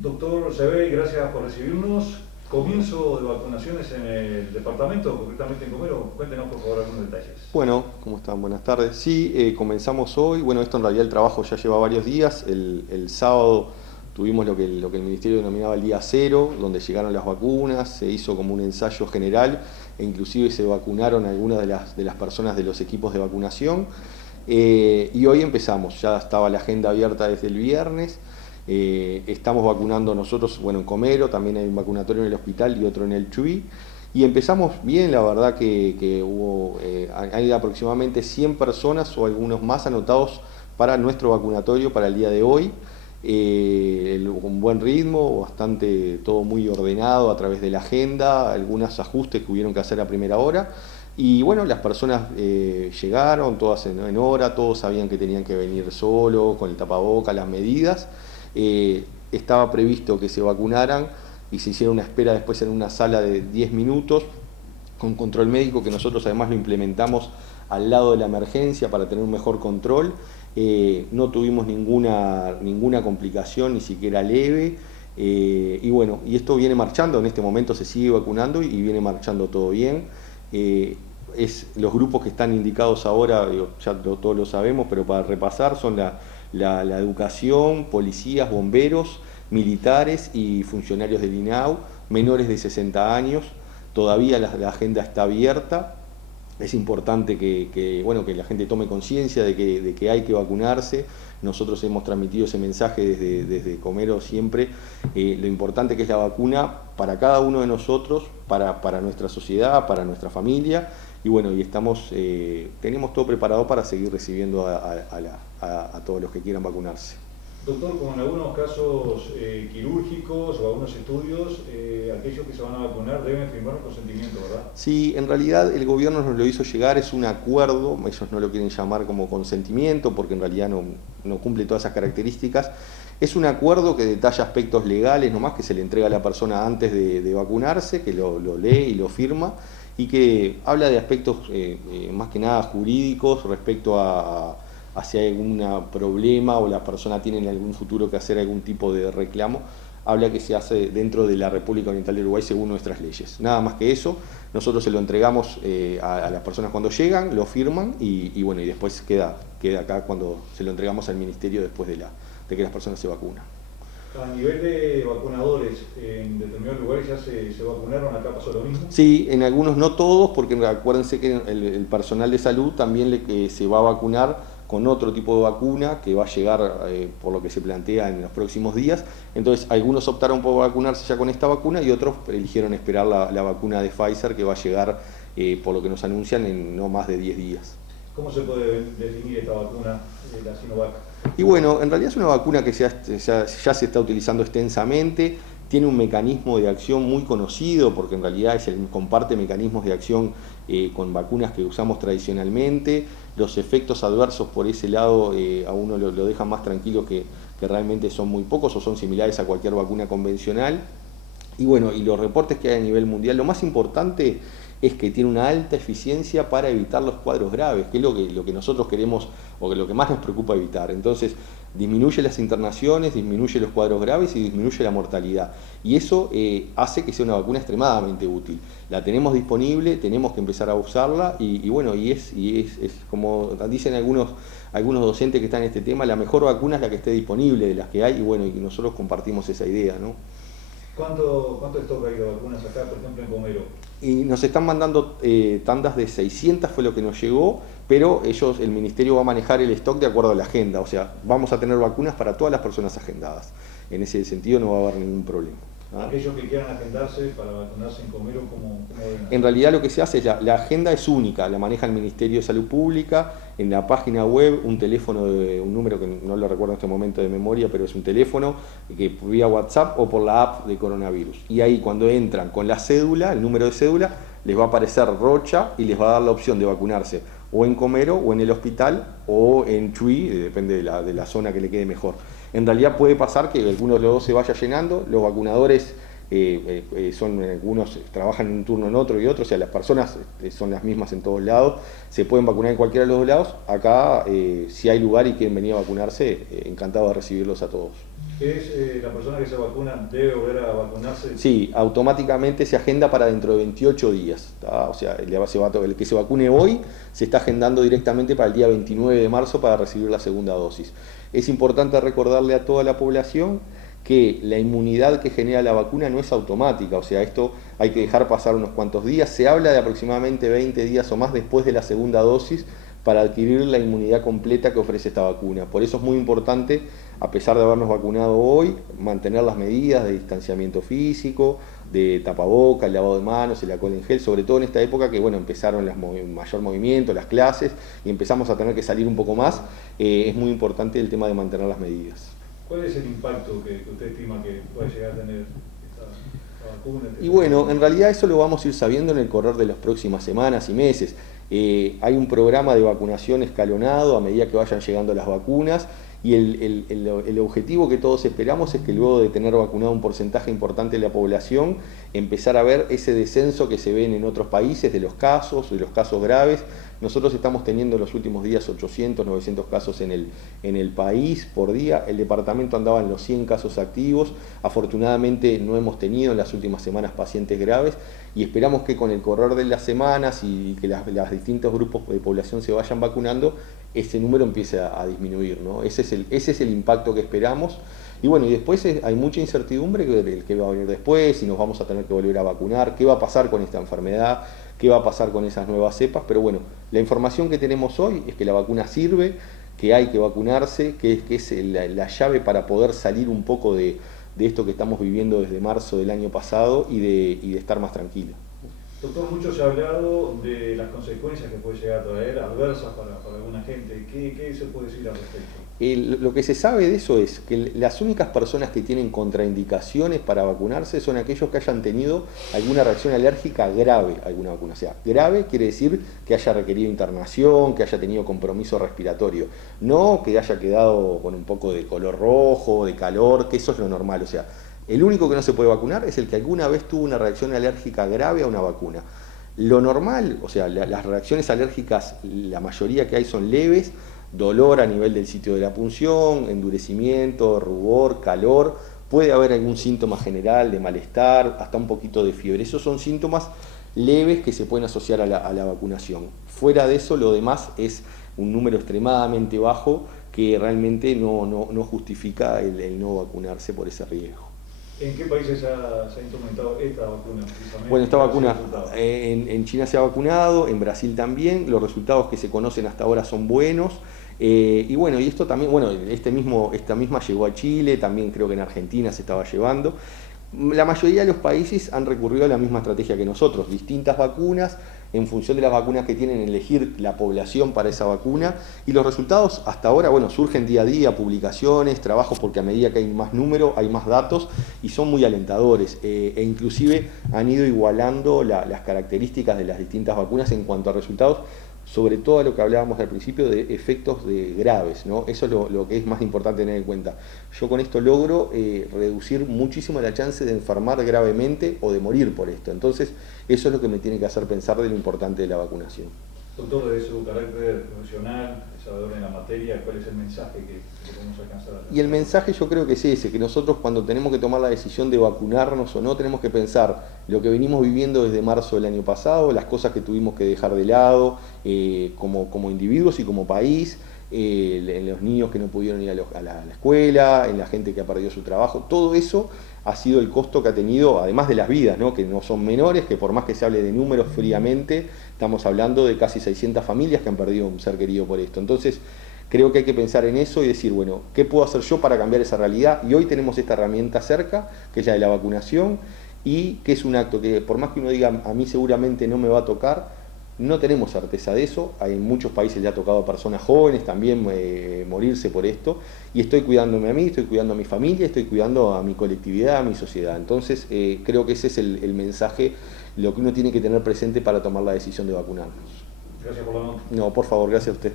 Doctor Sebey, gracias por recibirnos. Comienzo de vacunaciones en el departamento, concretamente en Comero. Cuéntenos por favor algunos detalles. Bueno, ¿cómo están? Buenas tardes. Sí, comenzamos hoy. Bueno, esto en realidad el trabajo ya lleva varios días. El sábado tuvimos lo que el Ministerio denominaba el día cero, donde llegaron las vacunas, se hizo como un ensayo general e inclusive se vacunaron algunas de las personas de los equipos de vacunación. Y hoy empezamos, ya estaba la agenda abierta desde el viernes. Estamos vacunando nosotros, bueno, en Comero, también hay un vacunatorio en el hospital y otro en el Chuy. Y empezamos bien, la verdad que hubo, hay aproximadamente 100 personas o algunos más anotados para nuestro vacunatorio para el día de hoy. Con buen ritmo, bastante todo muy ordenado a través de la agenda, algunos ajustes que hubieron que hacer a primera hora. Y bueno, las personas llegaron todas en hora, todos sabían que tenían que venir solo, con el tapaboca, las medidas. Estaba previsto que se vacunaran y se hiciera una espera después en una sala de 10 minutos con control médico, que nosotros además lo implementamos al lado de la emergencia para tener un mejor control. No tuvimos ninguna complicación, ni siquiera leve. Y bueno, y esto viene marchando, en este momento se sigue vacunando y viene marchando todo bien. Los grupos que están indicados ahora, ya todos lo sabemos, pero para repasar, son la educación, policías, bomberos, militares y funcionarios del INAU, menores de 60 años. Todavía la agenda está abierta. Es importante bueno, que la gente tome conciencia de que hay que vacunarse. Nosotros hemos transmitido ese mensaje desde Comero siempre. Lo importante que es la vacuna para cada uno de nosotros, para nuestra sociedad, para nuestra familia. Y bueno, tenemos todo preparado para seguir recibiendo a todos los que quieran vacunarse. Doctor, como en algunos casos quirúrgicos o algunos estudios, aquellos que se van a vacunar deben firmar un consentimiento, ¿verdad? Sí, en realidad el gobierno nos lo hizo llegar, es un acuerdo, ellos no lo quieren llamar como consentimiento porque en realidad no cumple todas esas características. Es un acuerdo que detalla aspectos legales nomás, que se le entrega a la persona antes de vacunarse, que lo lee y lo firma, y que habla de aspectos más que nada jurídicos respecto a si hay algún problema o la persona tiene en algún futuro que hacer algún tipo de reclamo. Habla que se hace dentro de la República Oriental de Uruguay según nuestras leyes. Nada más que eso, nosotros se lo entregamos a las personas cuando llegan, lo firman y bueno, y después queda acá cuando se lo entregamos al Ministerio después de que las personas se vacunan. A nivel de vacunadores, en determinados lugares ya se vacunaron, acá pasó lo mismo. Sí, en algunos no todos, porque acuérdense que el personal de salud también se va a vacunar con otro tipo de vacuna que va a llegar, por lo que se plantea, en los próximos días. Entonces, algunos optaron por vacunarse ya con esta vacuna y otros eligieron esperar la vacuna de Pfizer, que va a llegar, por lo que nos anuncian, en no más de 10 días. ¿Cómo se puede definir esta vacuna, la Sinovac? Y bueno, en realidad es una vacuna que ya se está utilizando extensamente, tiene un mecanismo de acción muy conocido, porque en realidad comparte mecanismos de acción con vacunas que usamos tradicionalmente. Los efectos adversos por ese lado a uno lo dejan más tranquilo, que realmente son muy pocos o son similares a cualquier vacuna convencional. Y bueno, y los reportes que hay a nivel mundial, lo más importante es que tiene una alta eficiencia para evitar los cuadros graves, que es lo que nosotros queremos o que lo que más nos preocupa evitar. Entonces, disminuye las internaciones, disminuye los cuadros graves y disminuye la mortalidad. Y eso hace que sea una vacuna extremadamente útil. La tenemos disponible, tenemos que empezar a usarla y bueno, y es como dicen algunos docentes que están en este tema, la mejor vacuna es la que esté disponible de las que hay y bueno, y nosotros compartimos esa idea, ¿no? ¿Cuánto stock hay de vacunas acá, por ejemplo, en Comero? Y nos están mandando tandas de 600, fue lo que nos llegó, pero el ministerio va a manejar el stock de acuerdo a la agenda, o sea, vamos a tener vacunas para todas las personas agendadas. En ese sentido no va a haber ningún problema. Aquellos que quieran agendarse para vacunarse en Comero, ¿cómo deben hacer? En realidad lo que se hace es la agenda es única, la maneja el Ministerio de Salud Pública, en la página web, un teléfono, un número que no lo recuerdo en este momento de memoria, pero es un teléfono que vía WhatsApp o por la app de coronavirus. Y ahí cuando entran con la cédula, el número de cédula, les va a aparecer Rocha y les va a dar la opción de vacunarse o en Comero o en el hospital o en Chuy, depende de la zona que le quede mejor. En realidad puede pasar que alguno de los dos se vaya llenando, los vacunadores algunos trabajan en un turno en otro y otro, o sea, las personas son las mismas en todos lados, se pueden vacunar en cualquiera de los dos lados. Acá, si hay lugar y quieren venir a vacunarse, encantado de recibirlos a todos. ¿La persona que se vacuna debe volver a vacunarse? Sí, automáticamente se agenda para dentro de 28 días. O sea, el que se vacune hoy se está agendando directamente para el día 29 de marzo para recibir la segunda dosis. Es importante recordarle a toda la población que la inmunidad que genera la vacuna no es automática, o sea, esto hay que dejar pasar unos cuantos días. Se habla de aproximadamente 20 días o más después de la segunda dosis para adquirir la inmunidad completa que ofrece esta vacuna. Por eso es muy importante, a pesar de habernos vacunado hoy, mantener las medidas de distanciamiento físico, de tapaboca, el lavado de manos, el alcohol en gel, sobre todo en esta época que bueno, empezaron mayor movimiento, las clases, y empezamos a tener que salir un poco más. Es muy importante el tema de mantener las medidas. ¿Cuál es el impacto que usted estima que puede llegar a tener esta vacuna? Y bueno, en realidad eso lo vamos a ir sabiendo en el correr de las próximas semanas y meses. Hay un programa de vacunación escalonado a medida que vayan llegando las vacunas, y el objetivo que todos esperamos es que luego de tener vacunado un porcentaje importante de la población, empezar a ver ese descenso que se ven en otros países de los casos graves. Nosotros estamos teniendo en los últimos días 800, 900 casos en el país por día. El departamento andaba en los 100 casos activos. Afortunadamente no hemos tenido en las últimas semanas pacientes graves, y esperamos que con el correr de las semanas y que los distintos grupos de población se vayan vacunando, ese número empiece a disminuir, ¿no? Ese es el impacto que esperamos. Y bueno, y después hay mucha incertidumbre del que va a venir después, si nos vamos a tener que volver a vacunar, qué va a pasar con esta enfermedad, qué va a pasar con esas nuevas cepas. Pero bueno, la información que tenemos hoy es que la vacuna sirve, que hay que vacunarse, que es la llave para poder salir un poco de esto que estamos viviendo desde marzo del año pasado y de estar más tranquilos. Doctor, mucho se ha hablado de las consecuencias que puede llegar a traer, adversas para alguna gente. ¿Qué se puede decir al respecto? Lo que se sabe de eso es que las únicas personas que tienen contraindicaciones para vacunarse son aquellos que hayan tenido alguna reacción alérgica grave a alguna vacuna. O sea, grave quiere decir que haya requerido internación, que haya tenido compromiso respiratorio, no que haya quedado con un poco de color rojo, de calor, que eso es lo normal. O sea, el único que no se puede vacunar es el que alguna vez tuvo una reacción alérgica grave a una vacuna. Lo normal, o sea, las reacciones alérgicas, la mayoría que hay son leves, dolor a nivel del sitio de la punción, endurecimiento, rubor, calor, puede haber algún síntoma general de malestar, hasta un poquito de fiebre. Esos son síntomas leves que se pueden asociar a la vacunación. Fuera de eso, lo demás es un número extremadamente bajo que realmente no justifica el no vacunarse por ese riesgo. ¿En qué países se ha instrumentado esta vacuna? Bueno, esta vacuna en China se ha vacunado, en Brasil también. Los resultados que se conocen hasta ahora son buenos. Y bueno, y esto también, bueno, esta misma llegó a Chile, también creo que en Argentina se estaba llevando. La mayoría de los países han recurrido a la misma estrategia que nosotros, distintas vacunas, en función de las vacunas que tienen, elegir la población para esa vacuna, y los resultados hasta ahora, bueno, surgen día a día, publicaciones, trabajos, porque a medida que hay más número, hay más datos, y son muy alentadores, e inclusive han ido igualando las características de las distintas vacunas en cuanto a resultados, sobre todo lo que hablábamos al principio de efectos graves, ¿no? Eso es lo que es más importante tener en cuenta. Yo con esto logro reducir muchísimo la chance de enfermar gravemente o de morir por esto. Entonces, eso es lo que me tiene que hacer pensar de lo importante de la vacunación. Doctor, de su carácter profesional, sabedor en la materia, ¿cuál es el mensaje que podemos alcanzar? Y el mensaje yo creo que es ese, que nosotros cuando tenemos que tomar la decisión de vacunarnos o no, tenemos que pensar lo que venimos viviendo desde marzo del año pasado, las cosas que tuvimos que dejar de lado como individuos y como país, en los niños que no pudieron ir a la escuela, en la gente que ha perdido su trabajo. Todo eso ha sido el costo que ha tenido, además de las vidas, ¿no? Que no son menores, que por más que se hable de números fríamente, estamos hablando de casi 600 familias que han perdido un ser querido por esto. Entonces, creo que hay que pensar en eso y decir, bueno, ¿qué puedo hacer yo para cambiar esa realidad? Y hoy tenemos esta herramienta cerca, que es la de la vacunación, y que es un acto que, por más que uno diga, a mí seguramente no me va a tocar, no tenemos certeza de eso. En muchos países le ha tocado a personas jóvenes también morirse por esto, y estoy cuidándome a mí, estoy cuidando a mi familia, estoy cuidando a mi colectividad, a mi sociedad. Entonces creo que ese es el mensaje, lo que uno tiene que tener presente para tomar la decisión de vacunarnos. Gracias por la nota. No, por favor, gracias a usted.